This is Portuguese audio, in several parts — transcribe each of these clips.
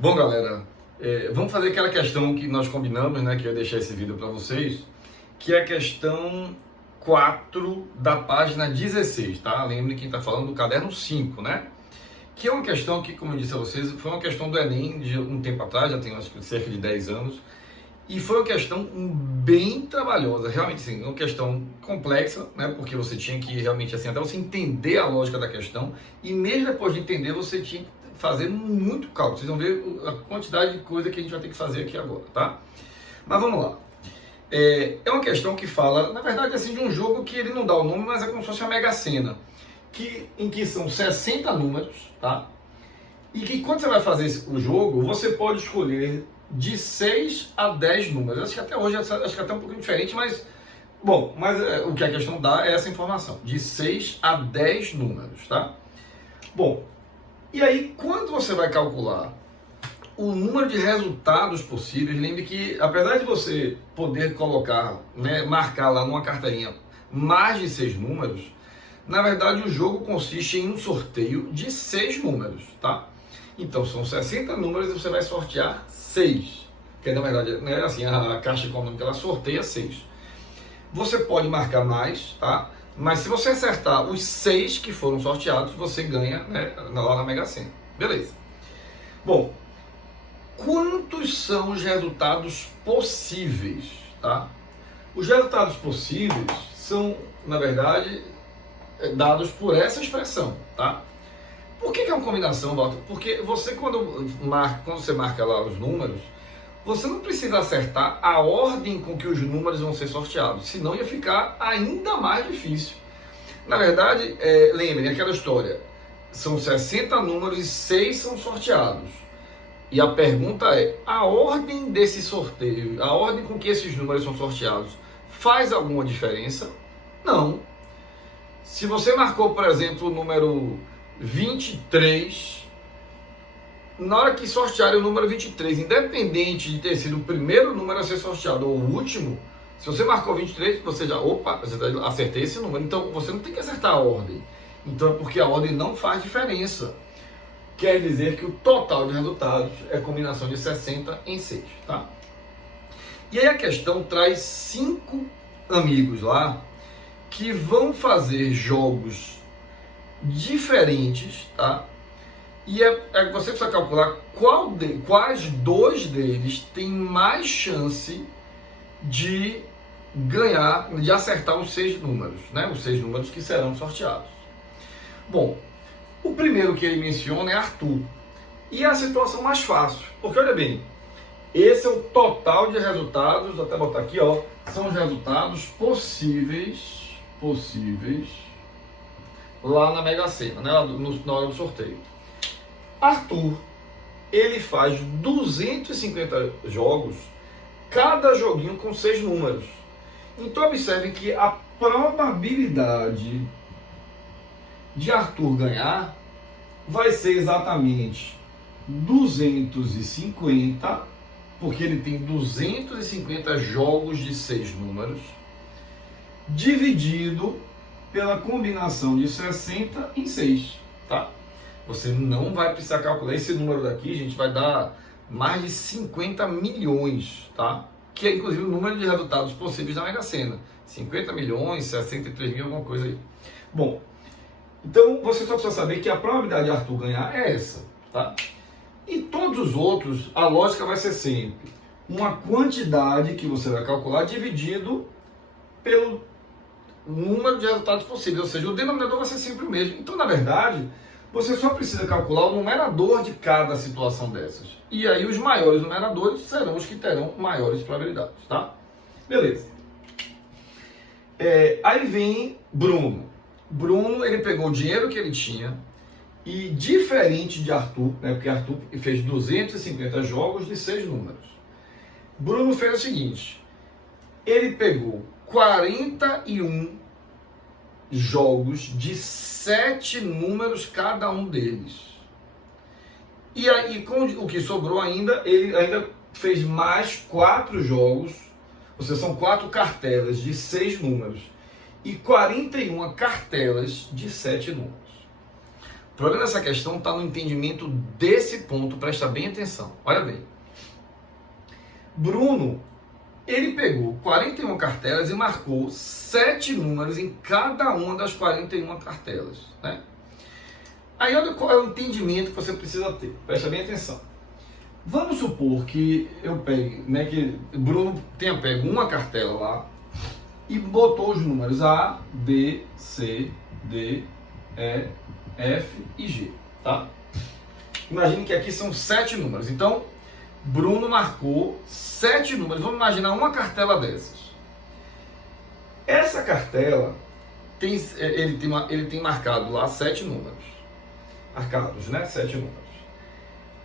Bom, galera, vamos fazer aquela questão que nós combinamos, né, que eu deixei esse vídeo para vocês, que é a questão 4 da página 16, tá? Lembre quem está falando do caderno 5, né? Que é uma questão que, como eu disse a vocês, foi uma questão do Enem de um tempo atrás, já tem acho que cerca de 10 anos, e foi uma questão bem trabalhosa, realmente sim, uma questão complexa, né? Porque você tinha que realmente, assim, até você entender a lógica da questão, e mesmo depois de entender, você tinha que fazer muito cálculo. Vocês vão ver a quantidade de coisa que a gente vai ter que fazer aqui agora, tá? Mas vamos lá. É uma questão que fala, na verdade, assim, de um jogo que ele não dá o nome, mas é como se fosse a Mega Sena, em que são 60 números, tá? E que quando você vai fazer o jogo, você pode escolher de 6 a 10 números. Acho que até hoje, acho que até um pouquinho diferente, mas... Bom, mas o que a questão dá é essa informação, de 6 a 10 números, tá? Bom, e aí quando você vai calcular o número de resultados possíveis, lembre que, apesar de você poder colocar, né, marcar lá numa carteirinha mais de 6 números, na verdade o jogo consiste em um sorteio de 6 números, tá? Então são 60 números e você vai sortear 6, que na verdade, né, assim, a Caixa Econômica ela sorteia 6. Você pode marcar mais, tá? Mas se você acertar os 6 que foram sorteados, você ganha, né, lá na Mega Sena. Beleza. Bom, quantos são os resultados possíveis, tá? Os resultados possíveis são, na verdade, dados por essa expressão, tá? Por que é uma combinação, Walter? Porque você, quando você marca lá os números, você não precisa acertar a ordem com que os números vão ser sorteados, senão ia ficar ainda mais difícil. Na verdade, lembrem aquela história, são 60 números e 6 são sorteados. E a pergunta é, a ordem desse sorteio, a ordem com que esses números são sorteados, faz alguma diferença? Não. Se você marcou, por exemplo, o número 23, na hora que sortear o número 23, independente de ter sido o primeiro número a ser sorteado ou o último, se você marcou 23, você já, acertei esse número. Então, você não tem que acertar a ordem. Então, é porque a ordem não faz diferença. Quer dizer que o total de resultados é a combinação de 60 em 6, tá? E aí a questão traz 5 amigos lá que vão fazer jogos diferentes, tá? E você precisa calcular quais 2 deles têm mais chance de ganhar, de acertar os 6 números, né? Os 6 números que serão sorteados. Bom, o primeiro que ele menciona é Arthur. E é a situação mais fácil, porque olha bem, esse é o total de resultados, vou até botar aqui, ó, são os resultados possíveis lá na Mega Sena, né, na hora do sorteio. Arthur, ele faz 250 jogos, cada joguinho com 6 números. Então observe que a probabilidade de Arthur ganhar vai ser exatamente 250, porque ele tem 250 jogos de 6 números, dividido pela combinação de 60 em 6, tá? Você não vai precisar calcular esse número daqui, gente, vai dar mais de 50 milhões, tá? Que é inclusive o número de resultados possíveis da Mega Sena. 50 milhões, 63 mil, alguma coisa aí. Bom, então você só precisa saber que a probabilidade de Arthur ganhar é essa, tá? E todos os outros, a lógica vai ser sempre uma quantidade que você vai calcular dividido pelo número de resultados possíveis, ou seja, o denominador vai ser sempre o mesmo. Então, na verdade, você só precisa calcular o numerador de cada situação dessas. E aí os maiores numeradores serão os que terão maiores probabilidades, tá? Beleza. Aí vem Bruno. Bruno, ele pegou o dinheiro que ele tinha e, diferente de Arthur, né, porque Arthur fez 250 jogos de 6 números. Bruno fez o seguinte, ele pegou 41 jogos de 7 números cada um deles. E aí, com o que sobrou ainda, ele ainda fez mais 4 jogos, ou seja, são 4 cartelas de 6 números e 41 cartelas de 7 números. problema dessa questão está no entendimento desse ponto, presta bem atenção. Olha bem. Bruno, ele pegou 41 cartelas e marcou 7 números em cada uma das 41 cartelas, né? Aí olha qual é o entendimento que você precisa ter. Presta bem atenção. Vamos supor que eu pegue, né, que Bruno tenha pego uma cartela lá e botou os números A, B, C, D, E, F e G, tá? Imagine que aqui são 7 números. Então, Bruno marcou 7 números. Vamos imaginar uma cartela dessas. Essa cartela, ele tem marcado lá 7 números. Marcados, né? 7 números.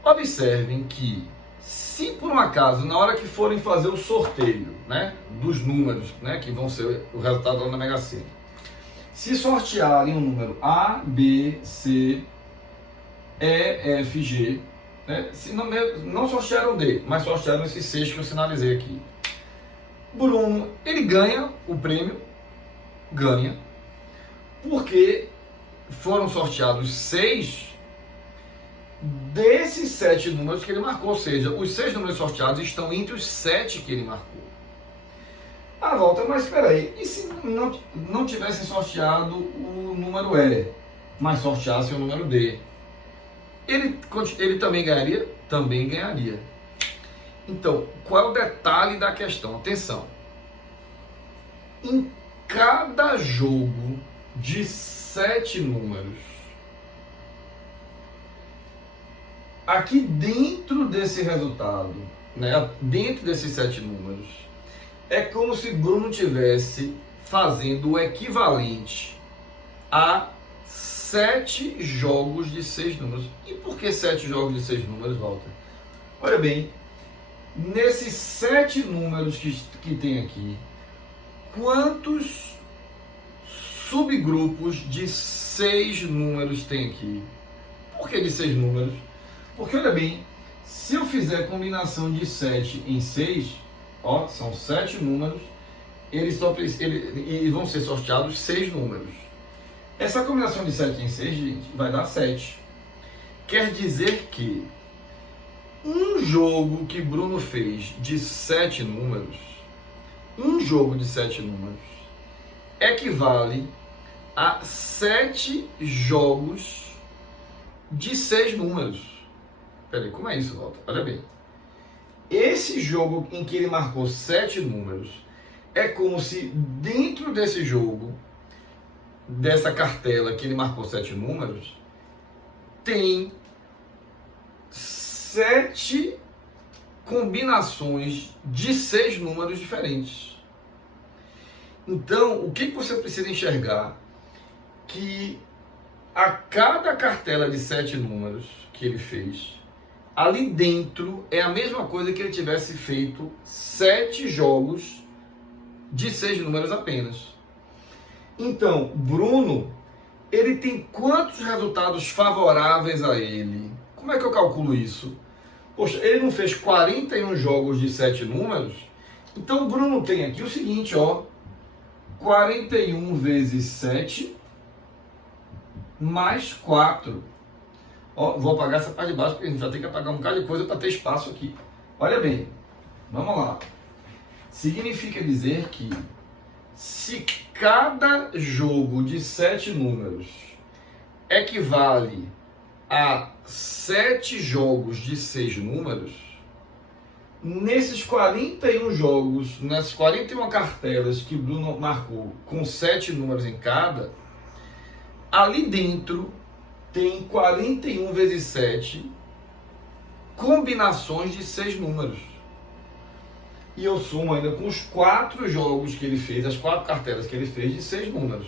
Observem que, se por um acaso, na hora que forem fazer o sorteio, né, dos números, né, que vão ser o resultado lá na Mega Sena, se sortearem o número A, B, C, E, F, G, né, se não sortearam D, mas sortearam esses 6 que eu sinalizei aqui, Bruno, ele ganha o prêmio, ganha, porque foram sorteados 6 desses 7 números que ele marcou, ou seja, os 6 números sorteados estão entre os 7 que ele marcou. Ah, Walter, mas espera aí, e se não tivessem sorteado o número E, mas sorteassem o número D? Ele também ganharia? Também ganharia. Então, qual é o detalhe da questão? Atenção. Em cada jogo de 7 números, aqui dentro desse resultado, né, dentro desses 7 números, é como se Bruno tivesse fazendo o equivalente a 7 jogos de 6 números. E por que 7 jogos de 6 números, Walter? Olha bem, nesses 7 números que tem aqui, quantos subgrupos de 6 números tem aqui? Por que de 6 números? Porque, olha bem, se eu fizer combinação de 7 em 6, ó, são 7 números, eles vão ser sorteados 6 números. Essa combinação de 7 em 6, gente, vai dar 7. Quer dizer que um jogo que Bruno fez de 7 números, um jogo de 7 números, equivale a 7 jogos de 6 números. Peraí, como é isso, Walter? Olha bem. Esse jogo em que ele marcou 7 números, é como se dentro desse jogo, dessa cartela que ele marcou 7 números, tem 7 combinações de 6 números diferentes. Então, o que você precisa enxergar? Que a cada cartela de 7 números que ele fez, ali dentro é a mesma coisa que ele tivesse feito 7 jogos de 6 números apenas. Então, Bruno, ele tem quantos resultados favoráveis a ele? Como é que eu calculo isso? Poxa, ele não fez 41 jogos de 7 números? Então, Bruno tem aqui o seguinte, ó, 41 vezes 7 mais 4. Ó, vou apagar essa parte de baixo, porque a gente vai ter que apagar um bocado de coisa para ter espaço aqui. Olha bem, vamos lá. Significa dizer que se cada jogo de 7 números equivale a 7 jogos de 6 números, nesses 41 jogos, nessas 41 cartelas que Bruno marcou com 7 números em cada, ali dentro tem 41 vezes 7 combinações de 6 números. E eu somo ainda com os 4 jogos que ele fez, as 4 cartelas que ele fez de 6 números.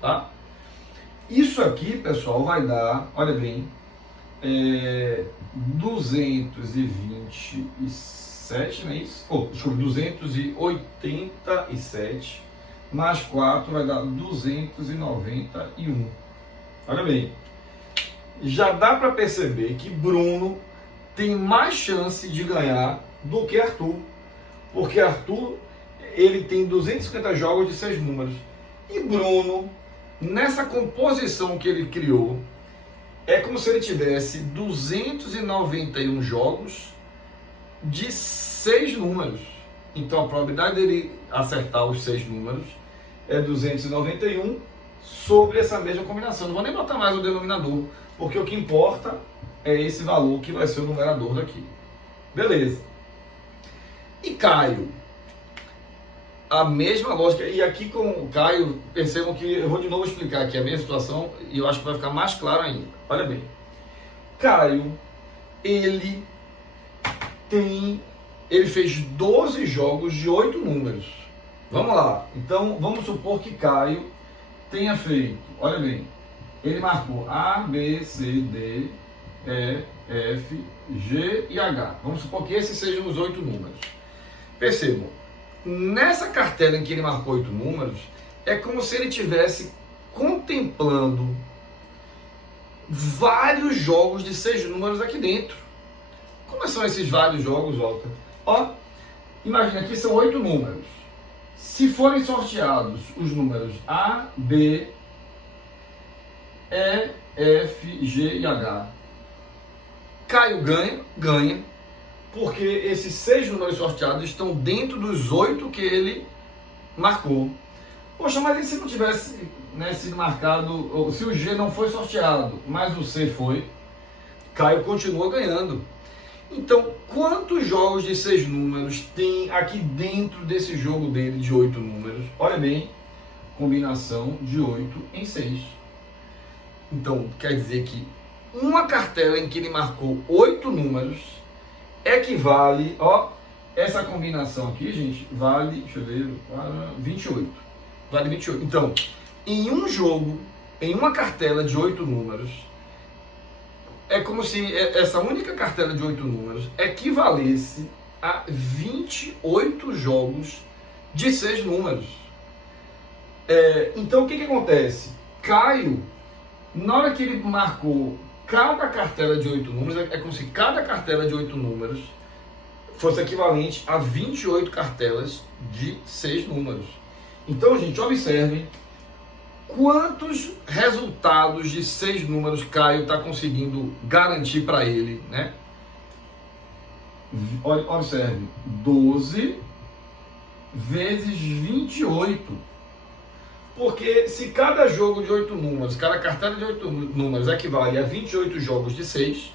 Tá? Isso aqui, pessoal, vai dar, olha bem, 227, não é isso? Desculpa, 287 mais 4 vai dar 291. Olha bem, já dá para perceber que Bruno tem mais chance de ganhar do que Arthur, porque Arthur ele tem 250 jogos de 6 números e Bruno, nessa composição que ele criou, é como se ele tivesse 291 jogos de 6 números. Então a probabilidade dele acertar os 6 números é 291 sobre essa mesma combinação. Não vou nem botar mais o denominador, porque o que importa é esse valor que vai ser o numerador daqui. Beleza. E Caio? A mesma lógica. E aqui com o Caio, percebam que eu vou de novo explicar aqui a mesma situação e eu acho que vai ficar mais claro ainda. Olha bem. Caio, ele fez 12 jogos de 8 números. Vamos lá. Então, vamos supor que Caio tenha feito, olha bem, ele marcou A, B, C, D, E, F, G e H. Vamos supor que esses sejam os 8 números. Percebam, nessa cartela em que ele marcou 8 números, é como se ele estivesse contemplando vários jogos de 6 números aqui dentro. Como são esses vários jogos, Walter? Ó, imagina que são 8 números. Se forem sorteados os números A, B, E, F, G e H, Caio ganha, porque esses 6 números sorteados estão dentro dos 8 que ele marcou. Poxa, mas e se não tivesse, né, sido marcado, ou se o G não foi sorteado, mas o C foi, Caio continua ganhando. Então, quantos jogos de 6 números tem aqui dentro desse jogo dele de 8 números? Olha bem, combinação de 8 em 6. Então, quer dizer que uma cartela em que ele marcou 8 números equivale, ó, essa combinação aqui, gente, vale, deixa eu ver, 28. Vale 28. Então, em um jogo, em uma cartela de 8 números, é como se essa única cartela de 8 números equivalesse a 28 jogos de 6 números. Então, o que acontece? Caio, na hora que ele marcou cada cartela de 8 números, é como se cada cartela de 8 números fosse equivalente a 28 cartelas de 6 números. Então, gente, observem quantos resultados de 6 números Caio está conseguindo garantir para ele, né? Observe, 12 vezes 28. Porque se cada jogo de 8 números, cada cartela de 8 números equivale a 28 jogos de 6,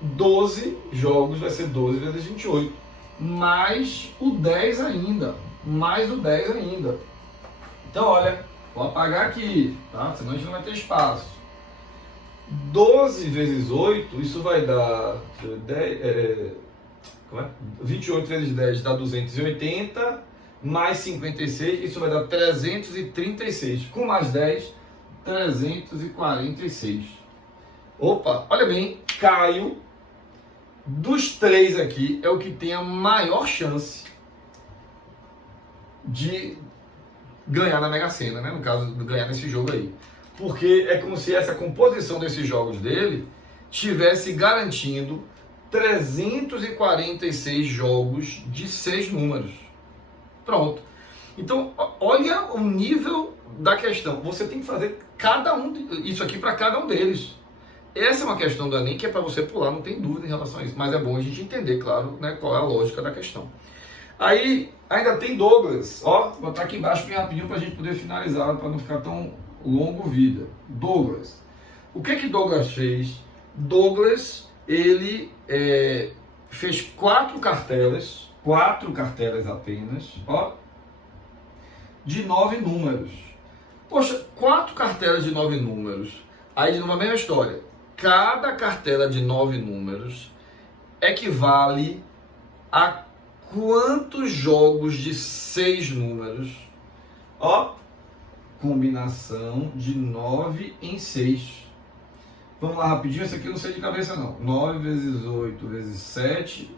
12 jogos vai ser 12 vezes 28. Mais o 10 ainda. Mais o 10 ainda. Então, olha, vou apagar aqui, tá? Senão a gente não vai ter espaço. 12 vezes 8, isso vai dar 28 vezes 10 dá 280, mais 56, isso vai dar 336. Com mais 10, 346. Opa, olha bem, Caio, dos 3 aqui, é o que tem a maior chance de ganhar na Mega Sena, né? No caso, de ganhar nesse jogo aí. Porque é como se essa composição desses jogos dele estivesse garantindo 346 jogos de 6 números. Pronto. Então, olha o nível da questão. Você tem que fazer isso aqui para cada um deles. Essa é uma questão do Enem que é para você pular, não tem dúvida em relação a isso. Mas é bom a gente entender, claro, né, qual é a lógica da questão. Aí, ainda tem Douglas. Ó, vou botar aqui embaixo bem rapidinho para a gente poder finalizar, para não ficar tão longo o vídeo. Douglas. O que Douglas fez? Douglas, ele fez 4 cartelas apenas, ó, de 9 números. Poxa, 4 cartelas de 9 números. Aí, de novo, a mesma história. Cada cartela de 9 números equivale a quantos jogos de 6 números? Ó, combinação de 9 em 6. Vamos lá rapidinho, esse aqui eu não sei de cabeça não. 9 vezes 8 vezes 7,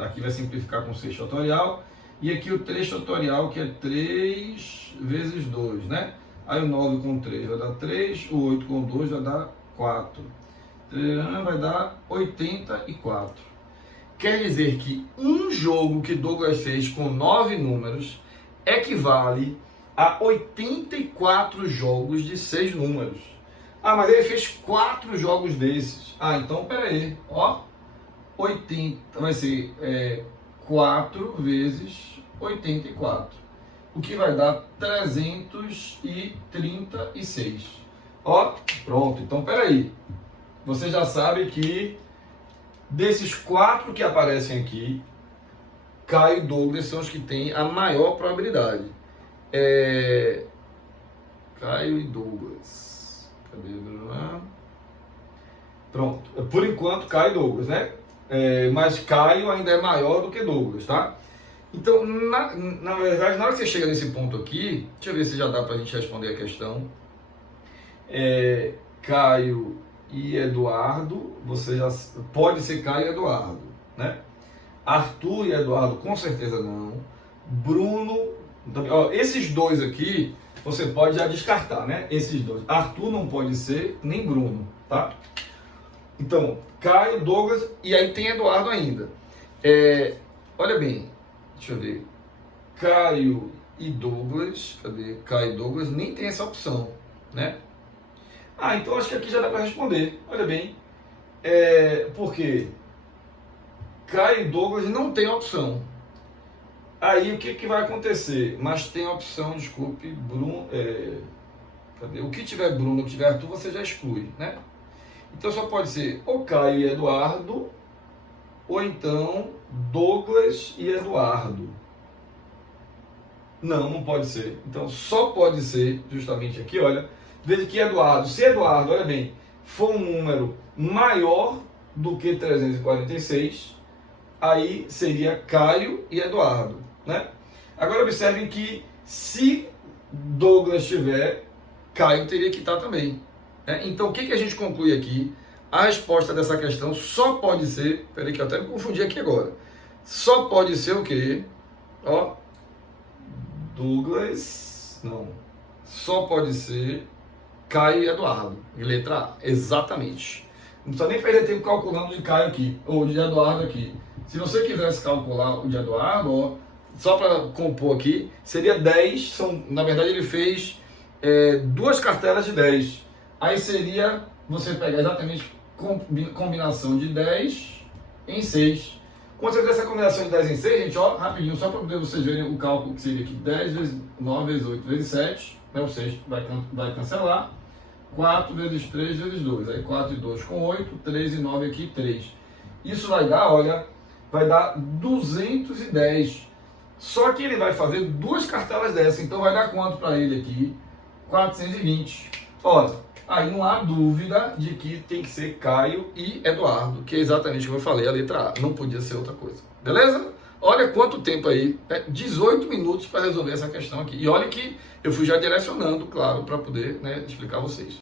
aqui vai simplificar com 6 fatorial. E aqui o 3 fatorial, que é 3 vezes 2, né? Aí o 9 com 3 vai dar 3, o 8 com 2 vai dar 4. 3 vai dar 84. Quer dizer que um jogo que Douglas fez com 9 números equivale a 84 jogos de 6 números. Ah, mas ele fez 4 jogos desses. Ah, então peraí, ó, 80, vai ser 4 vezes 84, o que vai dar 336. Ó, pronto, então peraí, você já sabe que desses 4 que aparecem aqui, Caio e Douglas são os que têm a maior probabilidade. Caio e Douglas. Cadê? Pronto. Por enquanto, Caio e Douglas, né? Mas Caio ainda é maior do que Douglas, tá? Então, na verdade, na hora que você chega nesse ponto aqui, deixa eu ver se já dá pra gente responder a questão. Caio e Eduardo, você já pode ser Caio e Eduardo, né? Arthur e Eduardo, com certeza não. Bruno, ó, esses dois aqui, você pode já descartar, né? Esses dois. Arthur não pode ser, nem Bruno, tá? Então, Caio, Douglas, e aí tem Eduardo ainda. Olha bem, deixa eu ver. Caio e Douglas, cadê? Caio e Douglas, nem tem essa opção, né? Ah, então acho que aqui já dá para responder. Olha bem, por quê? Caio e Douglas não tem opção. Aí o que vai acontecer? Mas tem a opção, desculpe, Bruno. Cadê? O que tiver Bruno, o que tiver Arthur, você já exclui, né? Então só pode ser ou Caio e Eduardo, ou então Douglas e Eduardo. Não pode ser. Então só pode ser, justamente aqui, olha, desde que Eduardo, se Eduardo, olha bem, for um número maior do que 346, aí seria Caio e Eduardo, né? Agora observem que se Douglas tiver, Caio teria que estar também, né? Então o que a gente conclui aqui? A resposta dessa questão só pode ser, peraí que eu até me confundi aqui agora, só pode ser o quê? Ó, Douglas, não, só pode ser Caio e Eduardo, letra A, exatamente. Não precisa nem perder tempo calculando de Caio aqui, ou de Eduardo aqui. Se você quisesse calcular o de Eduardo, ó, só para compor aqui, seria 10, na verdade ele fez 2 cartelas de 10. Aí seria você pegar exatamente combinação de 10 em 6. Quando você fizer essa combinação de 10 em 6, gente, ó, rapidinho, só para poder vocês verem o cálculo que seria aqui, 10 vezes 9 vezes 8 vezes 7, né, o 6 vai cancelar, 4 vezes 3 vezes 2, aí 4 e 2 com 8, 3 e 9 aqui, 3. Isso vai dar, olha, vai dar 210. Só que ele vai fazer 2 cartelas dessa, então vai dar quanto para ele aqui? 420. Olha, aí não há dúvida de que tem que ser Caio e Eduardo, que é exatamente como eu falei, a letra A, não podia ser outra coisa. Beleza? Olha quanto tempo aí, 18 minutos para resolver essa questão aqui. E olha que eu fui já direcionando, claro, para poder, né, explicar a vocês.